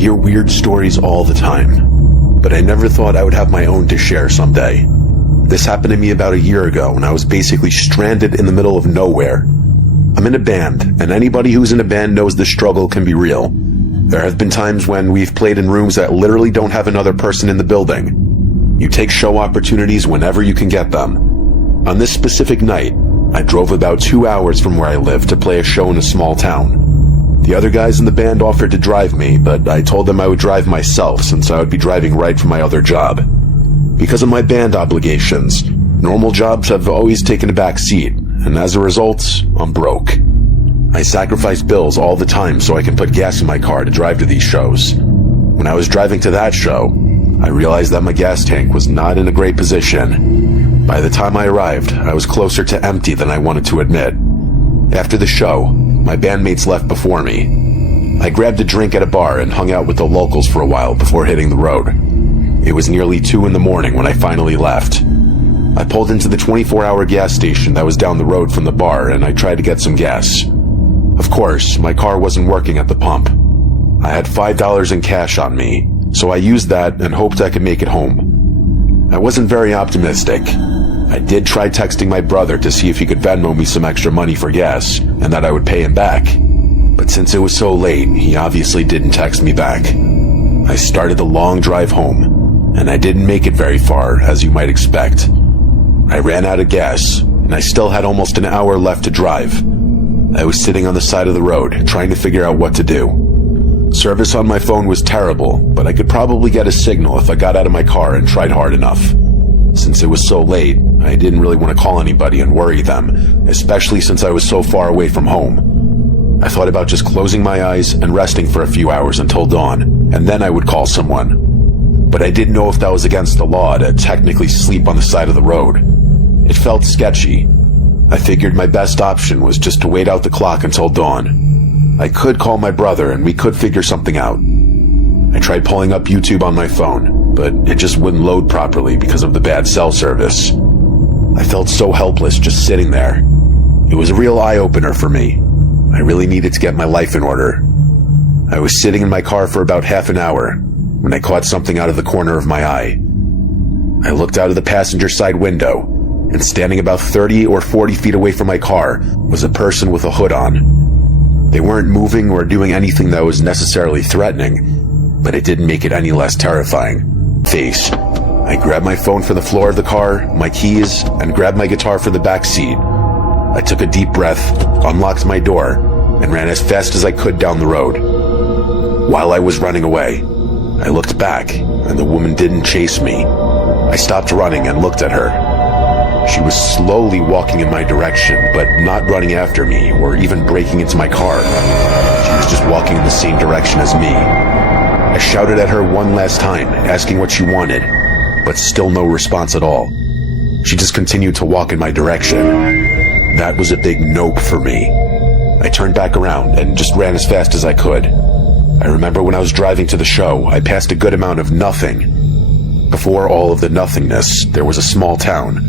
hear weird stories all the time, but I never thought I would have my own to share someday. This happened to me about a year ago when I was basically stranded in the middle of nowhere. I'm in a band, and anybody who's in a band knows the struggle can be real. There have been times when we've played in rooms that literally don't have another person in the building. You take show opportunities whenever you can get them. On this specific night, I drove about 2 hours from where I live to play a show in a small town. The other guys in the band offered to drive me, but I told them I would drive myself since I would be driving right from my other job. Because of my band obligations, normal jobs have always taken a back seat, and as a result, I'm broke. I sacrifice bills all the time so I can put gas in my car to drive to these shows. When I was driving to that show, I realized that my gas tank was not in a great position. By the time I arrived, I was closer to empty than I wanted to admit. After the show, my bandmates left before me. I grabbed a drink at a bar and hung out with the locals for a while before hitting the road. It was nearly 2 in the morning when I finally left. I pulled into the 24-hour gas station that was down the road from the bar and I tried to get some gas. Of course, my car wasn't working at the pump. I had $5 in cash on me, so I used that and hoped I could make it home. I wasn't very optimistic. I did try texting my brother to see if he could Venmo me some extra money for gas and that I would pay him back. But since it was so late, he obviously didn't text me back. I started the long drive home, and I didn't make it very far, as you might expect. I ran out of gas, and I still had almost an hour left to drive. I was sitting on the side of the road, trying to figure out what to do. Service on my phone was terrible, but I could probably get a signal if I got out of my car and tried hard enough. Since it was so late, I didn't really want to call anybody and worry them, especially since I was so far away from home. I thought about just closing my eyes and resting for a few hours until dawn, and then I would call someone. But I didn't know if that was against the law to technically sleep on the side of the road. It felt sketchy. I figured my best option was just to wait out the clock until dawn. I could call my brother and we could figure something out. I tried pulling up YouTube on my phone, but it just wouldn't load properly because of the bad cell service. I felt so helpless just sitting there. It was a real eye-opener for me. I really needed to get my life in order. I was sitting in my car for about half an hour when I caught something out of the corner of my eye. I looked out of the passenger side window, and standing about 30 or 40 feet away from my car was a person with a hood on. They weren't moving or doing anything that was necessarily threatening, but it didn't make it any less terrifying. Face. I grabbed my phone from the floor of the car, my keys, and grabbed my guitar from the back seat. I took a deep breath, unlocked my door, and ran as fast as I could down the road. While I was running away, I looked back, and the woman didn't chase me. I stopped running and looked at her. She was slowly walking in my direction, but not running after me or even breaking into my car. She was just walking in the same direction as me. I shouted at her one last time, asking what she wanted, but still no response at all. She just continued to walk in my direction. That was a big nope for me. I turned back around and just ran as fast as I could. I remember when I was driving to the show, I passed a good amount of nothing. Before all of the nothingness, there was a small town.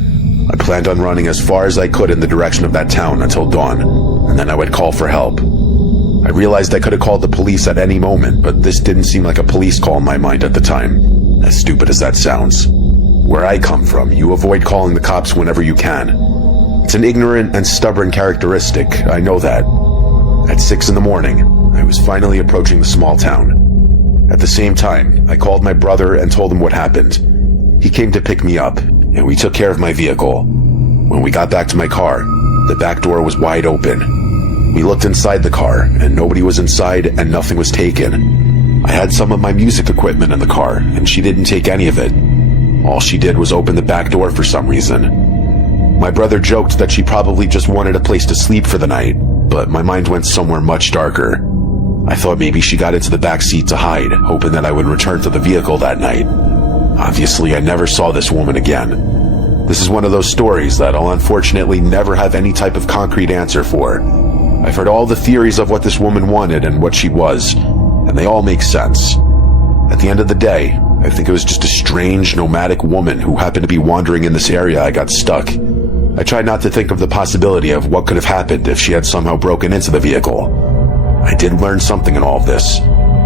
I planned on running as far as I could in the direction of that town until dawn, and then I would call for help. I realized I could have called the police at any moment, but this didn't seem like a police call in my mind at the time, as stupid as that sounds. Where I come from, you avoid calling the cops whenever you can. It's an ignorant and stubborn characteristic, I know that. At 6 in the morning, I was finally approaching the small town. At the same time, I called my brother and told him what happened. He came to pick me up, and we took care of my vehicle. When we got back to my car, the back door was wide open. We looked inside the car, and nobody was inside and nothing was taken. I had some of my music equipment in the car, and she didn't take any of it. All she did was open the back door for some reason. My brother joked that she probably just wanted a place to sleep for the night, but my mind went somewhere much darker. I thought maybe she got into the back seat to hide, hoping that I would return to the vehicle that night. Obviously, I never saw this woman again. This is one of those stories that I'll unfortunately never have any type of concrete answer for. I've heard all the theories of what this woman wanted and what she was, and they all make sense. At the end of the day, I think it was just a strange, nomadic woman who happened to be wandering in this area I got stuck. I tried not to think of the possibility of what could have happened if she had somehow broken into the vehicle. I did learn something in all of this.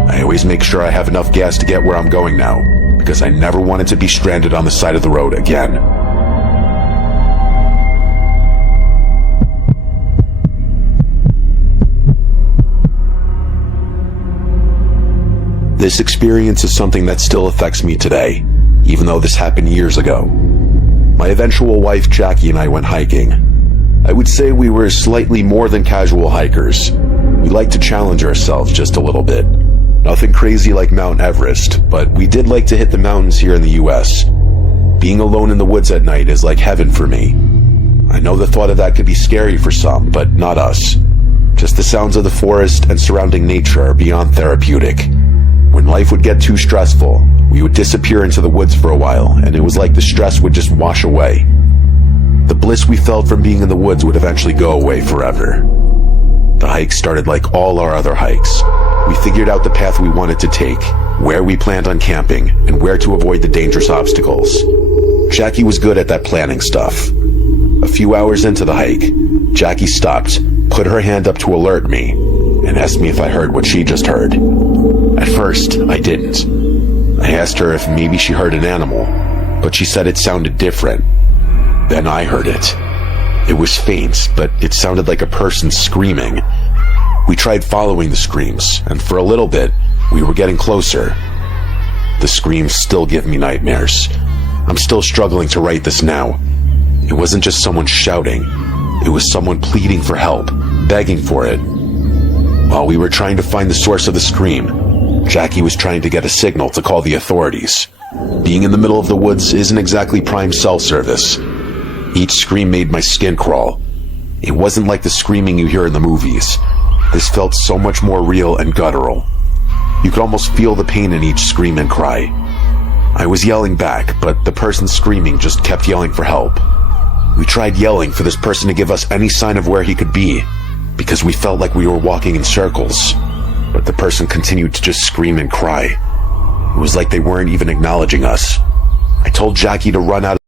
I always make sure I have enough gas to get where I'm going now, because I never wanted to be stranded on the side of the road again. This experience is something that still affects me today, even though this happened years ago. My eventual wife Jackie and I went hiking. I would say we were slightly more than casual hikers. We like to challenge ourselves just a little bit. Nothing crazy like Mount Everest, but we did like to hit the mountains here in the US. Being alone in the woods at night is like heaven for me. I know the thought of that could be scary for some, but not us. Just the sounds of the forest and surrounding nature are beyond therapeutic. When life would get too stressful, we would disappear into the woods for a while, and it was like the stress would just wash away. The bliss we felt from being in the woods would eventually go away forever. The hike started like all our other hikes. We figured out the path we wanted to take, where we planned on camping, and where to avoid the dangerous obstacles. Jackie was good at that planning stuff. A few hours into the hike, Jackie stopped, put her hand up to alert me, and asked me if I heard what she just heard. At first, I didn't. I asked her if maybe she heard an animal, but she said it sounded different. Then I heard it. It was faint, but it sounded like a person screaming. We tried following the screams, and for a little bit, we were getting closer. The screams still give me nightmares. I'm still struggling to write this now. It wasn't just someone shouting. It was someone pleading for help, begging for it. While we were trying to find the source of the scream, Jackie was trying to get a signal to call the authorities. Being in the middle of the woods isn't exactly prime cell service. Each scream made my skin crawl. It wasn't like the screaming you hear in the movies. This felt so much more real and guttural. You could almost feel the pain in each scream and cry. I was yelling back, but the person screaming just kept yelling for help. We tried yelling for this person to give us any sign of where he could be, because we felt like we were walking in circles. But the person continued to just scream and cry. It was like they weren't even acknowledging us. I told Jackie to run out